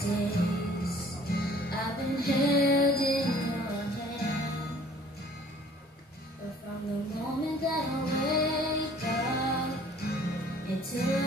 days I've been held in your hand, but from the moment that I wake up until